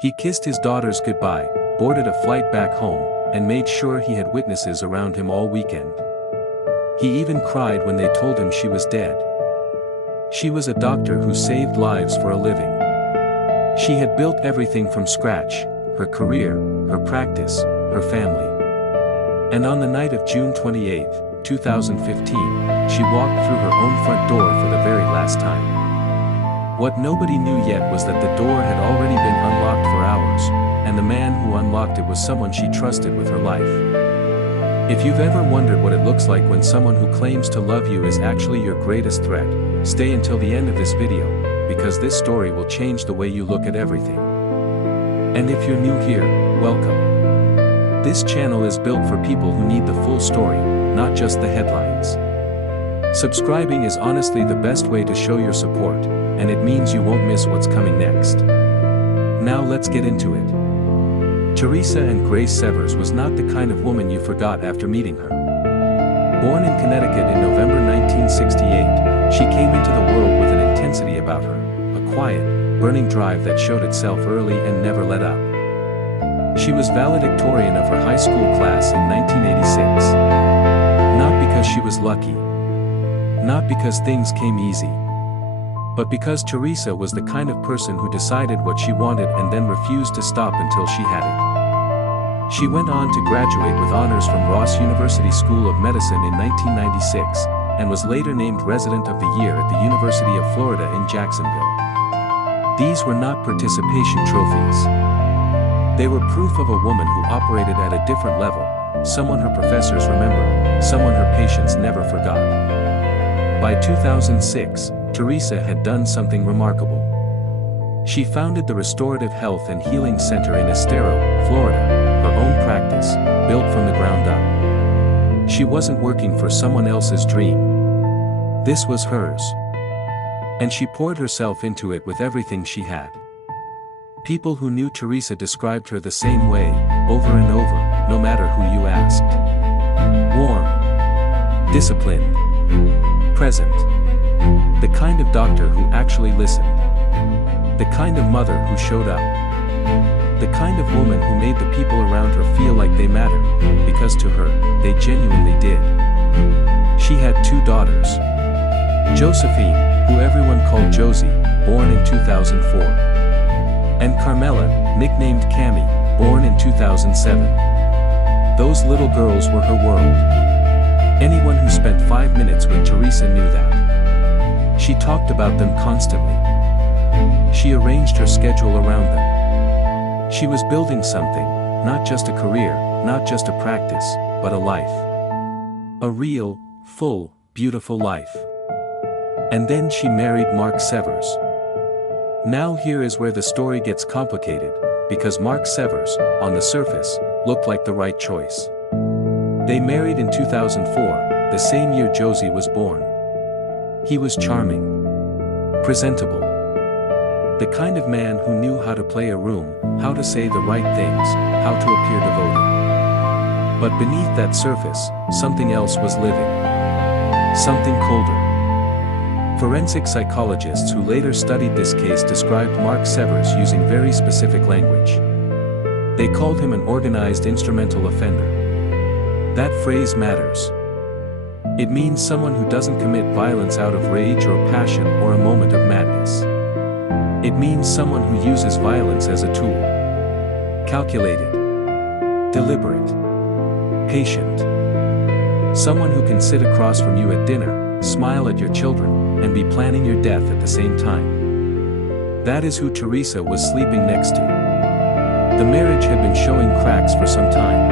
He kissed his daughters goodbye, boarded a flight back home, and made sure he had witnesses around him all weekend. He even cried when they told him she was dead. She was a doctor who saved lives for a living. She had built everything from scratch: her career, her practice, her family. And on the night of June 28, 2015, she walked through her own front door for the very last time. What nobody knew yet was that the door had already been unlocked for hours, and the man who unlocked it was someone she trusted with her life. If you've ever wondered what it looks like when someone who claims to love you is actually your greatest threat, stay until the end of this video, because this story will change the way you look at everything. And if you're new here, welcome. This channel is built for people who need the full story, not just the headlines. Subscribing is honestly the best way to show your support, and it means you won't miss what's coming next. Now let's get into it. Teresa and Grace Severs was not the kind of woman you forgot after meeting her. Born in Connecticut in November 1968, she came into the world with an intensity about her, a quiet, burning drive that showed itself early and never let up. She was valedictorian of her high school class in 1986. Not because she was lucky. Not because things came easy. But because Teresa was the kind of person who decided what she wanted and then refused to stop until she had it. She went on to graduate with honors from Ross University School of Medicine in 1996, and was later named Resident of the Year at the University of Florida in Jacksonville. These were not participation trophies. They were proof of a woman who operated at a different level, someone her professors remember, someone her patients never forgot. By 2006, Teresa had done something remarkable. She founded the Restorative Health and Healing Center in Estero, Florida, her own practice, built from the ground up. She wasn't working for someone else's dream. This was hers. And she poured herself into it with everything she had. People who knew Teresa described her the same way, over and over, no matter who you asked. Warm. Disciplined. Present. The kind of doctor who actually listened. The kind of mother who showed up. The kind of woman who made the people around her feel like they mattered, because to her, they genuinely did. She had 2 daughters. Josephine, who everyone called Josie, born in 2004. And Carmela, nicknamed Cammy, born in 2007. Those little girls were her world. Anyone who spent 5 minutes with Teresa knew that. She talked about them constantly. She arranged her schedule around them. She was building something, not just a career, not just a practice, but a life. A real, full, beautiful life. And then she married Mark Severs. Now here is where the story gets complicated, because Mark Severs, on the surface, looked like the right choice. They married in 2004, the same year Josie was born. He was charming. Presentable. The kind of man who knew how to play a room, how to say the right things, how to appear devoted. But beneath that surface, something else was living. Something colder. Forensic psychologists who later studied this case described Mark Severs using very specific language. They called him an organized instrumental offender. That phrase matters. It means someone who doesn't commit violence out of rage or passion or a moment of madness. It means someone who uses violence as a tool. Calculated. Deliberate. Patient. Someone who can sit across from you at dinner, smile at your children, and be planning your death at the same time. That is who Teresa was sleeping next to. The marriage had been showing cracks for some time.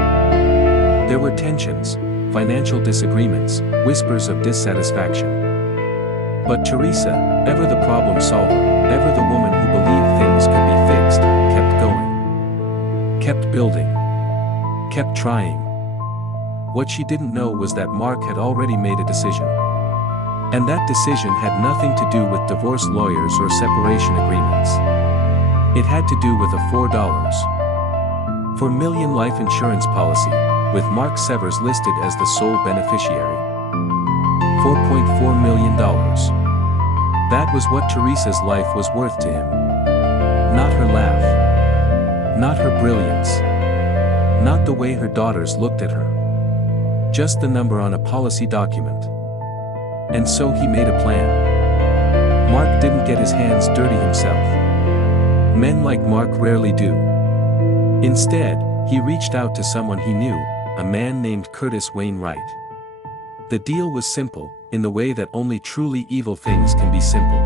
There were tensions, financial disagreements, whispers of dissatisfaction. But Teresa, ever the problem solver, ever the woman who believed things could be fixed, kept going. Kept building. Kept trying. What she didn't know was that Mark had already made a decision. And that decision had nothing to do with divorce lawyers or separation agreements. It had to do with a $4 million life insurance policy, with Mark Severs listed as the sole beneficiary. $4.4 million. That was what Teresa's life was worth to him. Not her laugh. Not her brilliance. Not the way her daughters looked at her. Just the number on a policy document. And so he made a plan. Mark didn't get his hands dirty himself. Men like Mark rarely do. Instead, he reached out to someone he knew, a man named Curtis Wainwright. The deal was simple, in the way that only truly evil things can be simple.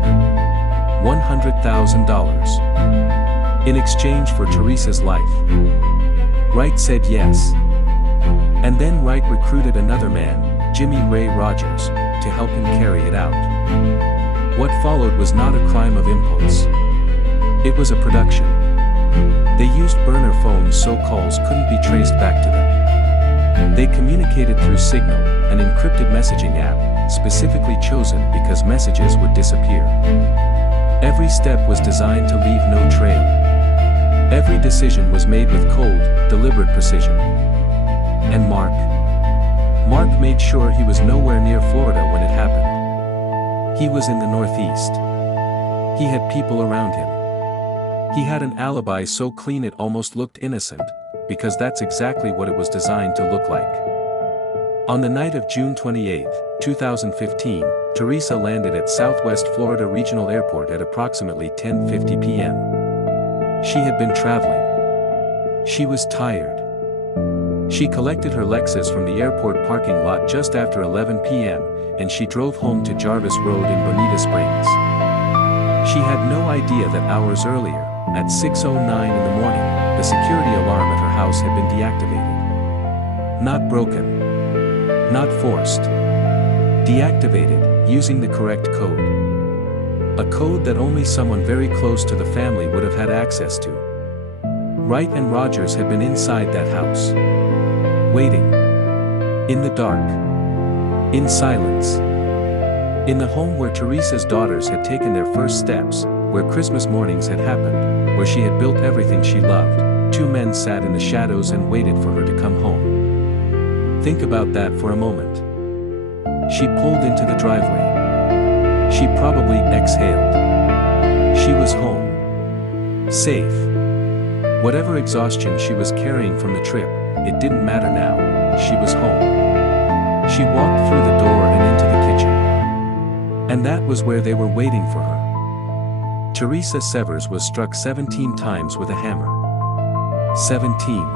$100,000. In exchange for Teresa's life. Wright said yes. And then Wright recruited another man, Jimmy Ray Rogers, to help him carry it out. What followed was not a crime of impulse. It was a production. They used burner phones so calls couldn't be traced back to them. They communicated through Signal, an encrypted messaging app, specifically chosen because messages would disappear. Every step was designed to leave no trail. Every decision was made with cold, deliberate precision. And Mark made sure he was nowhere near Florida when it happened. He was in the Northeast. He had people around him. He had an alibi so clean it almost looked innocent, because that's exactly what it was designed to look like. On the night of June 28, 2015, Teresa landed at Southwest Florida Regional Airport at approximately 10:50 p.m. She had been traveling. She was tired. She collected her Lexus from the airport parking lot just after 11 p.m., and she drove home to Jarvis Road in Bonita Springs. She had no idea that hours earlier, at 6:09 in the morning, the security alarm at her house had been deactivated. Not broken. Not forced. Deactivated, using the correct code. A code that only someone very close to the family would have had access to. Wright and Rogers had been inside that house. Waiting. In the dark. In silence. In the home where Teresa's daughters had taken their first steps, where Christmas mornings had happened, where she had built everything she loved, two men sat in the shadows and waited for her to come home. Think about that for a moment. She pulled into the driveway. She probably exhaled. She was home. Safe. Whatever exhaustion she was carrying from the trip, it didn't matter now, she was home. She walked through the door and into the kitchen. And that was where they were waiting for her. Teresa Severs was struck 17 times with a hammer. 17.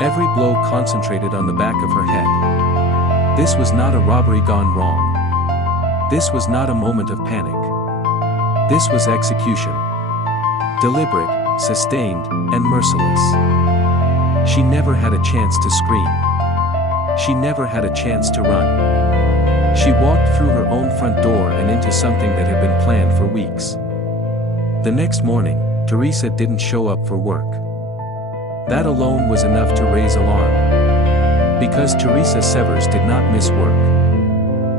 Every blow concentrated on the back of her head. This was not a robbery gone wrong. This was not a moment of panic. This was execution. Deliberate, sustained, and merciless. She never had a chance to scream. She never had a chance to run. She walked through her own front door and into something that had been planned for weeks. The next morning, Teresa didn't show up for work. That alone was enough to raise alarm. Because Teresa Severs did not miss work.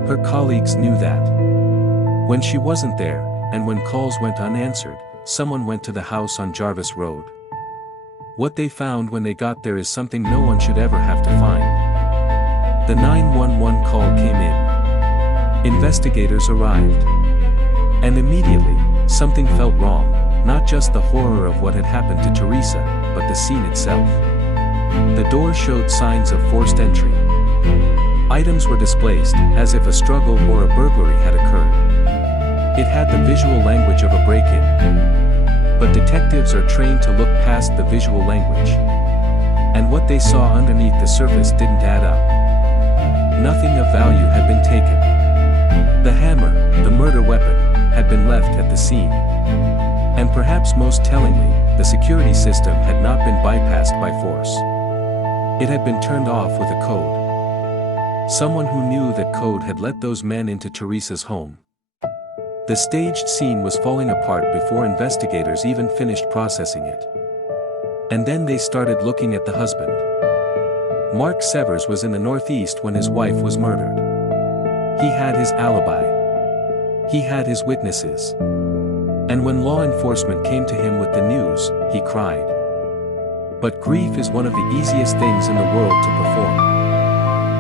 Her colleagues knew that. When she wasn't there, and when calls went unanswered, someone went to the house on Jarvis Road. What they found when they got there is something no one should ever have to find. The 911 call came in. Investigators arrived. And immediately, something felt wrong, not just the horror of what had happened to Teresa, but the scene itself. The door showed signs of forced entry. Items were displaced, as if a struggle or a burglary had occurred. It had the visual language of a break-in. But detectives are trained to look past the visual language. And what they saw underneath the surface didn't add up. Nothing of value had been taken. The hammer, the murder weapon, had been left at the scene. And perhaps most tellingly, the security system had not been bypassed by force. It had been turned off with a code. Someone who knew that code had let those men into Teresa's home. The staged scene was falling apart before investigators even finished processing it. And then they started looking at the husband. Mark Severs was in the Northeast when his wife was murdered. He had his alibi. He had his witnesses. And when law enforcement came to him with the news, he cried. But grief is one of the easiest things in the world to perform.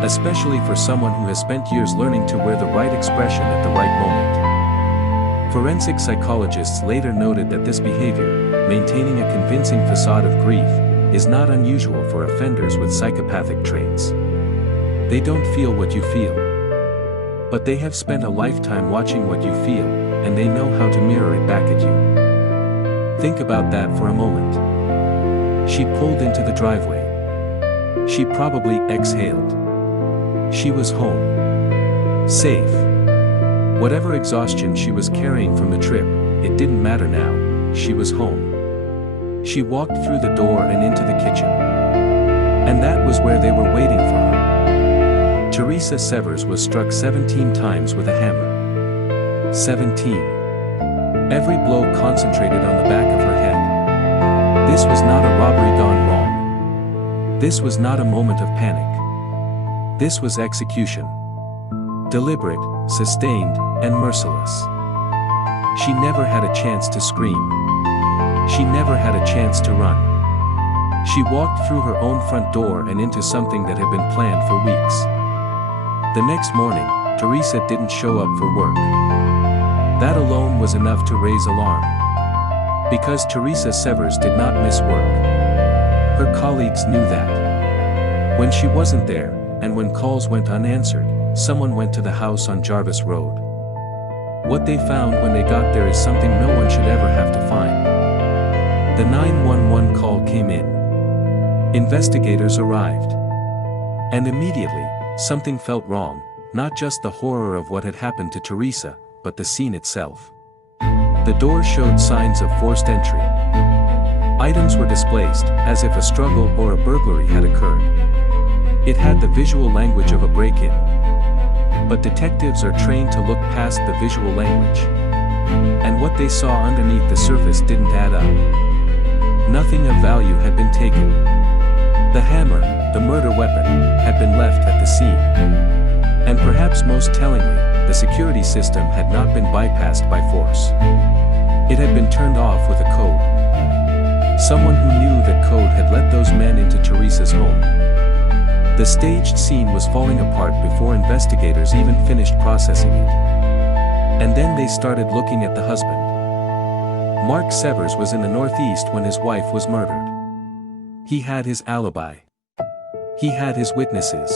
Especially for someone who has spent years learning to wear the right expression at the right moment. Forensic psychologists later noted that this behavior, maintaining a convincing facade of grief, is not unusual for offenders with psychopathic traits. They don't feel what you feel. But they have spent a lifetime watching what you feel, and they know how to mirror it back at you. Think about that for a moment. She pulled into the driveway. She probably exhaled. She was home. Safe. Whatever exhaustion she was carrying from the trip, it didn't matter now, she was home. She walked through the door and into the kitchen. And that was where they were waiting for her. Teresa Severs was struck 17 times with a hammer. 17. Every blow concentrated on the back of her head. This was not a robbery gone wrong. This was not a moment of panic. This was execution. Deliberate, sustained, and merciless. She never had a chance to scream. She never had a chance to run. She walked through her own front door and into something that had been planned for weeks. The next morning, Teresa didn't show up for work. That alone was enough to raise alarm. Because Teresa Severs did not miss work. Her colleagues knew that. When she wasn't there, and when calls went unanswered, someone went to the house on Jarvis Road. What they found when they got there is something no one should ever have to find. The 911 call came in. Investigators arrived. And immediately, something felt wrong, not just the horror of what had happened to Teresa, but the scene itself. The door showed signs of forced entry. Items were displaced, as if a struggle or a burglary had occurred. It had the visual language of a break-in. But detectives are trained to look past the visual language. And what they saw underneath the surface didn't add up. Nothing of value had been taken. The hammer, the murder weapon, had been left at the scene. And perhaps most tellingly, the security system had not been bypassed by force. It had been turned off with a code. Someone who knew that code had let those men into Teresa's home. The staged scene was falling apart before investigators even finished processing it. And then they started looking at the husband. Mark Severs was in the Northeast when his wife was murdered. He had his alibi. He had his witnesses.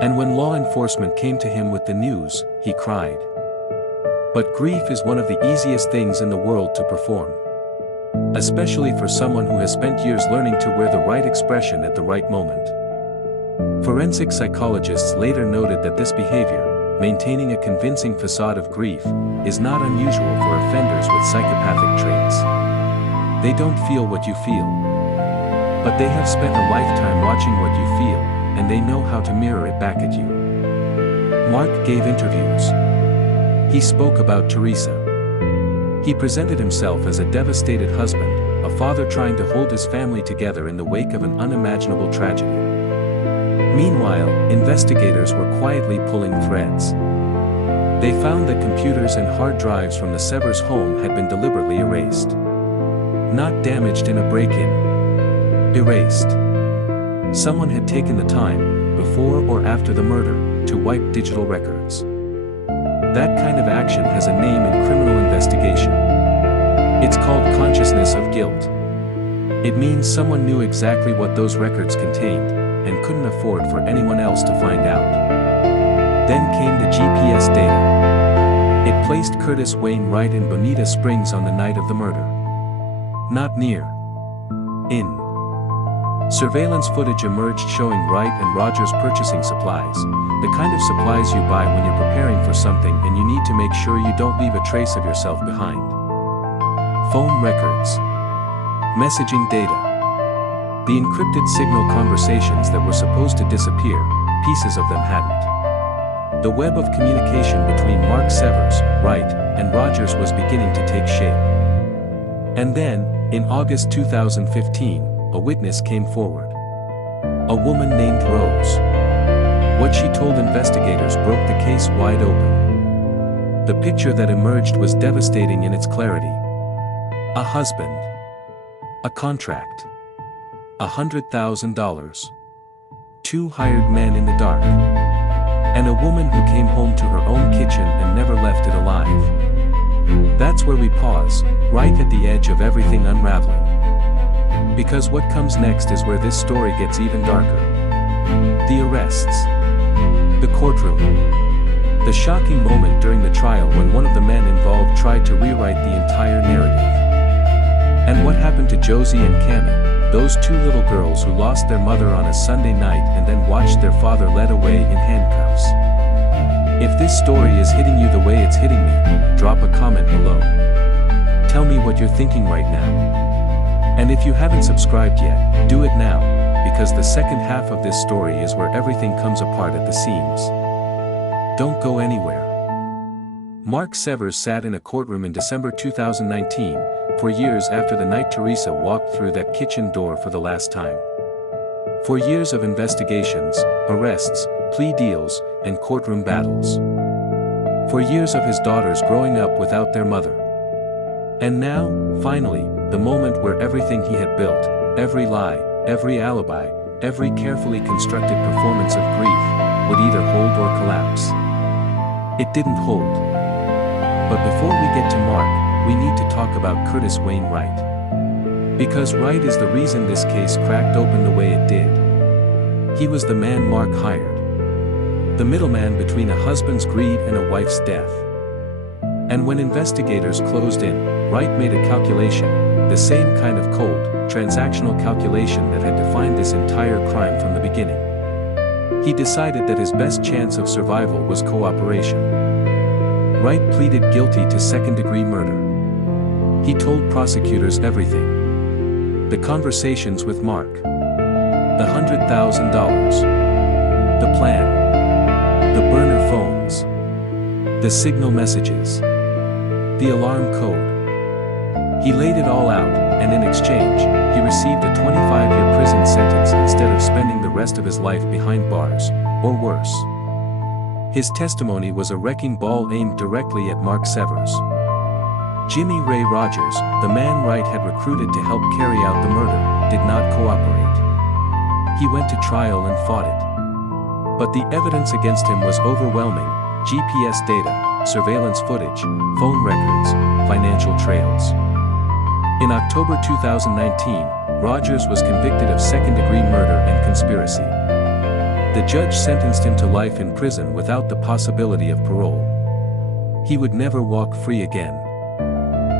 And when law enforcement came to him with the news, he cried. But grief is one of the easiest things in the world to perform. Especially for someone who has spent years learning to wear the right expression at the right moment. Forensic psychologists later noted that this behavior, maintaining a convincing facade of grief, is not unusual for offenders with psychopathic traits. They don't feel what you feel. But they have spent a lifetime watching what you feel, and they know how to mirror it back at you. Mark gave interviews. He spoke about Teresa. He presented himself as a devastated husband, a father trying to hold his family together in the wake of an unimaginable tragedy. Meanwhile, investigators were quietly pulling threads. They found that computers and hard drives from the Severs home had been deliberately erased. Not damaged in a break-in. Erased. Someone had taken the time, before or after the murder, to wipe digital records. That kind of action has a name in criminal investigation. It's called consciousness of guilt. It means someone knew exactly what those records contained, and couldn't afford for anyone else to find out. Then came the GPS data. It placed Curtis Wayne right in Bonita Springs on the night of the murder. Not near. In. Surveillance footage emerged showing Wright and Rogers purchasing supplies, the kind of supplies you buy when you're preparing for something and you need to make sure you don't leave a trace of yourself behind. Phone records. Messaging data. The encrypted signal conversations that were supposed to disappear, pieces of them hadn't. The web of communication between Mark Severs, Wright, and Rogers was beginning to take shape. And then, in August 2015, a witness came forward. A woman named Rose. What she told investigators broke the case wide open. The picture that emerged was devastating in its clarity. A husband. A contract. $100,000. 2 hired men in the dark. And a woman who came home to her own kitchen and never left it alive. That's where we pause, right at the edge of everything unraveling. Because what comes next is where this story gets even darker. The arrests. The courtroom. The shocking moment during the trial when one of the men involved tried to rewrite the entire narrative. And what happened to Josie and Cammie, those two little girls who lost their mother on a Sunday night and then watched their father led away in handcuffs? If this story is hitting you the way it's hitting me, drop a comment below. Tell me what you're thinking right now. And if you haven't subscribed yet, do it now, because the second half of this story is where everything comes apart at the seams. Don't go anywhere. Mark Severs sat in a courtroom in December 2019, for years after the night Teresa walked through that kitchen door for the last time. For years of investigations, arrests, plea deals, and courtroom battles. For years of his daughters growing up without their mother. And now, finally, the moment where everything he had built, every lie, every alibi, every carefully constructed performance of grief, would either hold or collapse. It didn't hold. But before we get to Mark, we need to talk about Curtis Wayne Wright. Because Wright is the reason this case cracked open the way it did. He was the man Mark hired. The middleman between a husband's greed and a wife's death. And when investigators closed in, Wright made a calculation, the same kind of cold, transactional calculation that had defined this entire crime from the beginning. He decided that his best chance of survival was cooperation. Wright pleaded guilty to second-degree murder. He told prosecutors everything. The conversations with Mark. The $100,000. The plan. The burner phones. The signal messages. The alarm code. He laid it all out, and in exchange, he received a 25-year prison sentence instead of spending the rest of his life behind bars, or worse. His testimony was a wrecking ball aimed directly at Mark Severs. Jimmy Ray Rogers, the man Wright had recruited to help carry out the murder, did not cooperate. He went to trial and fought it. But the evidence against him was overwhelming: GPS data, surveillance footage, phone records, financial trails. In October 2019, Rogers was convicted of second-degree murder and conspiracy. The judge sentenced him to life in prison without the possibility of parole. He would never walk free again.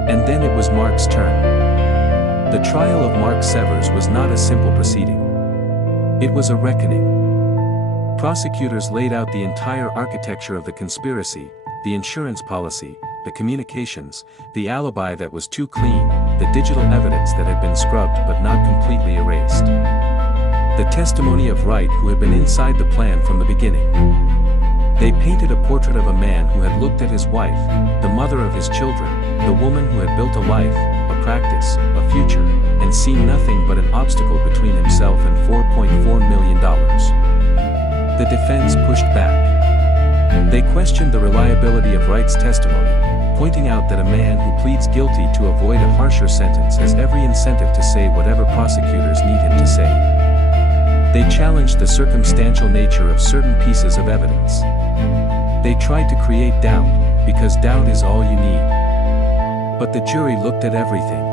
And then it was Mark's turn. The trial of Mark Severs was not a simple proceeding. It was a reckoning. Prosecutors laid out the entire architecture of the conspiracy, the insurance policy, the communications, the alibi that was too clean, the digital evidence that had been scrubbed but not completely erased. The testimony of Wright, who had been inside the plan from the beginning. They painted a portrait of a man who had looked at his wife, the mother of his children, the woman who had built a life, a practice, a future, and seen nothing but an obstacle between himself and $4.4 million. The defense pushed back. They questioned the reliability of Wright's testimony, pointing out that a man who pleads guilty to avoid a harsher sentence has every incentive to say whatever prosecutors need him to say. They challenged the circumstantial nature of certain pieces of evidence. They tried to create doubt, because doubt is all you need. But the jury looked at everything.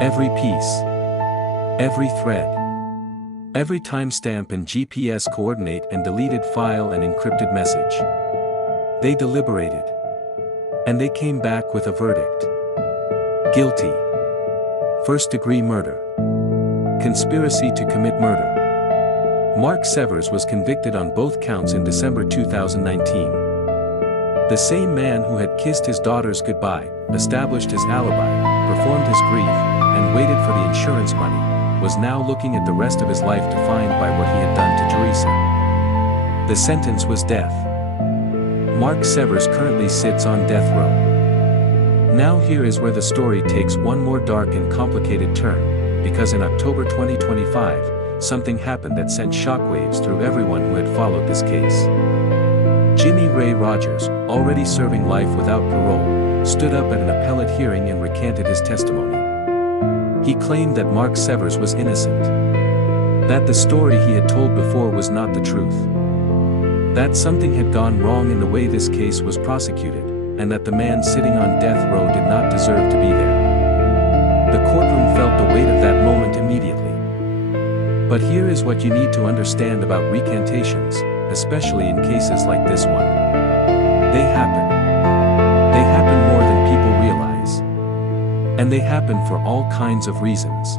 Every piece. Every thread. Every timestamp and GPS coordinate and deleted file and encrypted message. They deliberated. And they came back with a verdict. Guilty. First-degree murder. Conspiracy to commit murder. Mark Severs was convicted on both counts in December 2019. The same man who had kissed his daughters goodbye, established his alibi, performed his grief, and waited for the insurance money, was now looking at the rest of his life defined by what he had done to Teresa. The sentence was death. Mark Severs currently sits on death row. Now here is where the story takes one more dark and complicated turn, because in October 2025, something happened that sent shockwaves through everyone who had followed this case. Jimmy Ray Rogers, already serving life without parole, stood up at an appellate hearing and recanted his testimony. He claimed that Mark Severs was innocent. That the story he had told before was not the truth. That something had gone wrong in the way this case was prosecuted, and that the man sitting on death row did not deserve to be there. The courtroom felt the weight of that moment immediately. But here is what you need to understand about recantations, especially in cases like this one. They happen. They happen more than people realize. And they happen for all kinds of reasons.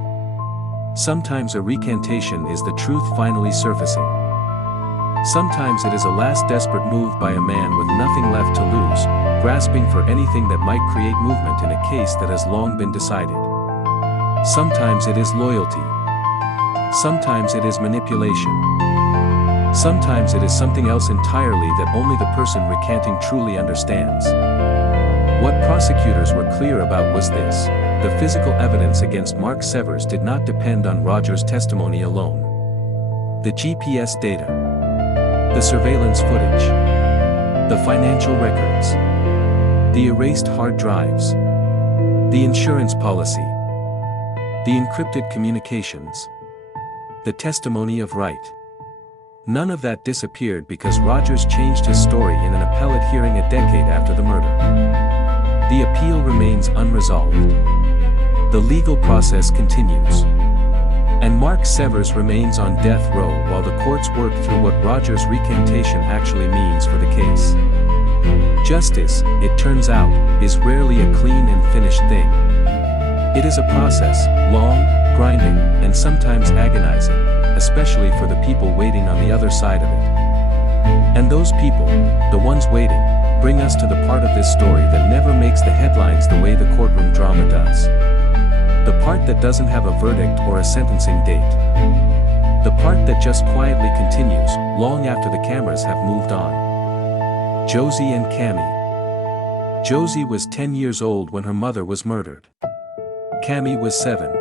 Sometimes a recantation is the truth finally surfacing. Sometimes it is a last desperate move by a man with nothing left to lose, grasping for anything that might create movement in a case that has long been decided. Sometimes it is loyalty. Sometimes it is manipulation. Sometimes it is something else entirely that only the person recanting truly understands. What prosecutors were clear about was this: the physical evidence against Mark Severs did not depend on Roger's testimony alone. The GPS data, the surveillance footage, the financial records, the erased hard drives, the insurance policy, the encrypted communications, the testimony of Wright. None of that disappeared because Rogers changed his story in an appellate hearing a decade after the murder. The appeal remains unresolved. The legal process continues. And Mark Severs remains on death row while the courts work through what Rogers' recantation actually means for the case. Justice, it turns out, is rarely a clean and finished thing. It is a process, long, grinding, and sometimes agonizing, especially for the people waiting on the other side of it. And those people, the ones waiting, bring us to the part of this story that never makes the headlines the way the courtroom drama does. The part that doesn't have a verdict or a sentencing date. The part that just quietly continues, long after the cameras have moved on. Josie and Cammie. Josie was 10 years old when her mother was murdered. Cammie was 7.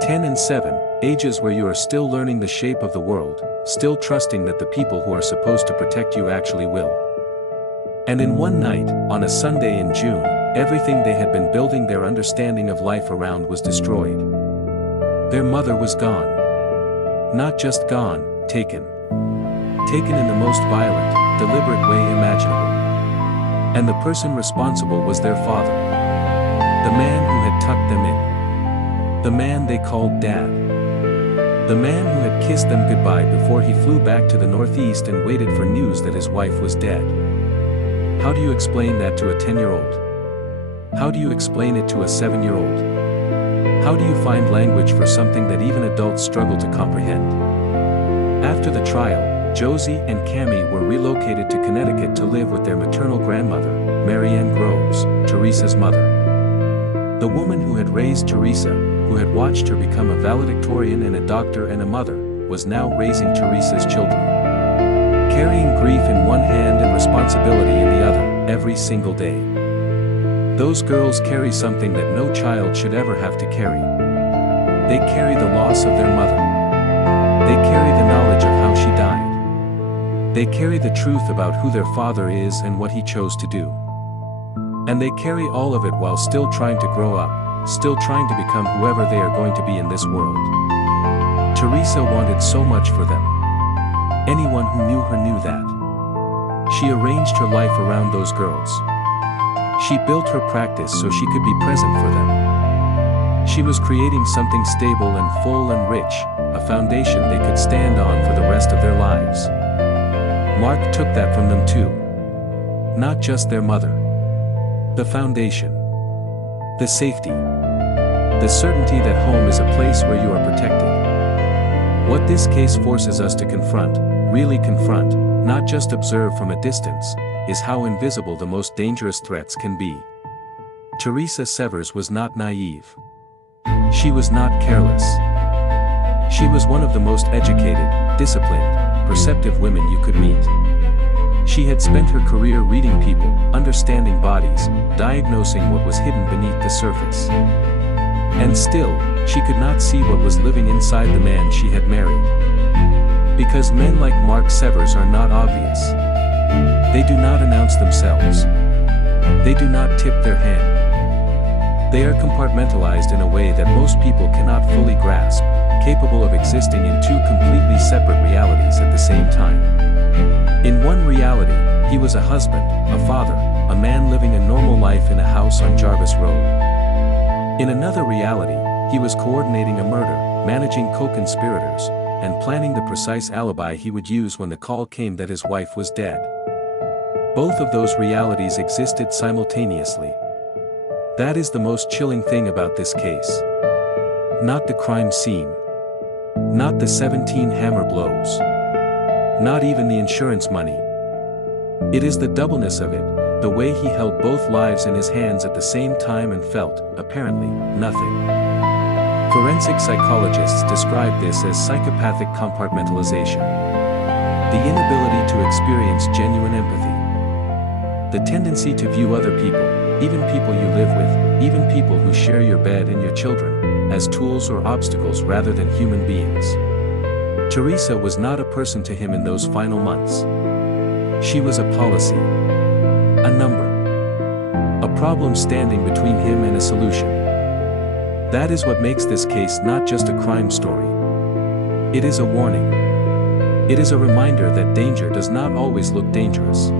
10 and 7, ages where you are still learning the shape of the world, still trusting that the people who are supposed to protect you actually will. And in one night, on a Sunday in June, everything they had been building their understanding of life around was destroyed. Their mother was gone. Not just gone, taken. Taken in the most violent, deliberate way imaginable. And the person responsible was their father. The man who had tucked them in. The man they called Dad. The man who had kissed them goodbye before he flew back to the Northeast and waited for news that his wife was dead. How do you explain that to a 10-year-old? How do you explain it to a 7-year-old? How do you find language for something that even adults struggle to comprehend? After the trial, Josie and Cammie were relocated to Connecticut to live with their maternal grandmother, Mary Ann Groves, Teresa's mother. The woman who had raised Teresa, who had watched her become a valedictorian and a doctor and a mother, was now raising Teresa's children. Carrying grief in one hand and responsibility in the other, every single day. Those girls carry something that no child should ever have to carry. They carry the loss of their mother. They carry the knowledge of how she died. They carry the truth about who their father is and what he chose to do. And they carry all of it while still trying to grow up, still trying to become whoever they are going to be in this world. Teresa wanted so much for them. Anyone who knew her knew that. She arranged her life around those girls. She built her practice so she could be present for them. She was creating something stable and full and rich, a foundation they could stand on for the rest of their lives. Mark took that from them too. Not just their mother. The foundation. The safety. The certainty that home is a place where you are protected. What this case forces us to confront, really confront, not just observe from a distance, is how invisible the most dangerous threats can be. Teresa Severs was not naive. She was not careless. She was one of the most educated, disciplined, perceptive women you could meet. She had spent her career reading people, understanding bodies, diagnosing what was hidden beneath the surface. And still, she could not see what was living inside the man she had married. Because men like Mark Severs are not obvious. They do not announce themselves. They do not tip their hand. They are compartmentalized in a way that most people cannot fully grasp, capable of existing in two completely separate realities at the same time. In one reality, he was a husband, a father, a man living a normal life in a house on Jarvis Road. In another reality, he was coordinating a murder, managing co-conspirators, and planning the precise alibi he would use when the call came that his wife was dead. Both of those realities existed simultaneously. That is the most chilling thing about this case. Not the crime scene. Not the 17 hammer blows. Not even the insurance money. It is the doubleness of it, the way he held both lives in his hands at the same time and felt, apparently, nothing. Forensic psychologists describe this as psychopathic compartmentalization. The inability to experience genuine empathy. The tendency to view other people, even people you live with, even people who share your bed and your children, as tools or obstacles rather than human beings. Teresa was not a person to him in those final months. She was a policy. A number. A problem standing between him and a solution. That is what makes this case not just a crime story. It is a warning. It is a reminder that danger does not always look dangerous.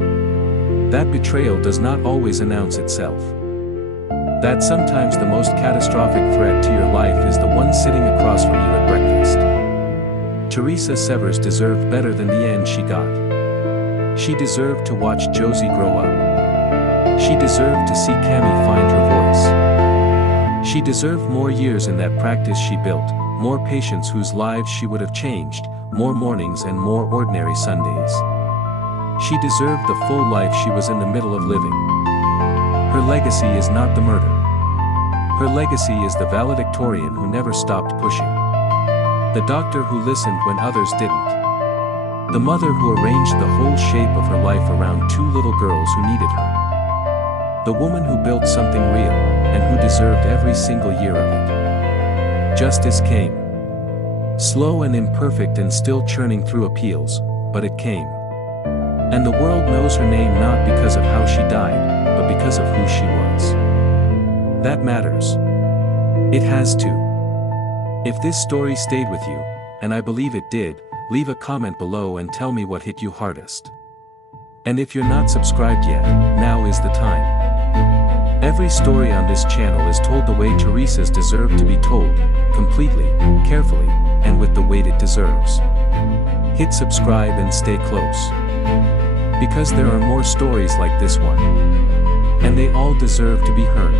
That betrayal does not always announce itself. That sometimes the most catastrophic threat to your life is the one sitting across from you at breakfast. Teresa Severs deserved better than the end she got. She deserved to watch Josie grow up. She deserved to see Cammie find her voice. She deserved more years in that practice she built, more patients whose lives she would have changed, more mornings and more ordinary Sundays. She deserved the full life she was in the middle of living. Her legacy is not the murder. Her legacy is the valedictorian who never stopped pushing. The doctor who listened when others didn't. The mother who arranged the whole shape of her life around two little girls who needed her. The woman who built something real, and who deserved every single year of it. Justice came. Slow and imperfect and still churning through appeals, but it came. And the world knows her name not because of how she died, but because of who she was. That matters. It has to. If this story stayed with you, and I believe it did, leave a comment below and tell me what hit you hardest. And if you're not subscribed yet, now is the time. Every story on this channel is told the way Teresa's deserve to be told, completely, carefully, and with the weight it deserves. Hit subscribe and stay close. Because there are more stories like this one. And they all deserve to be heard.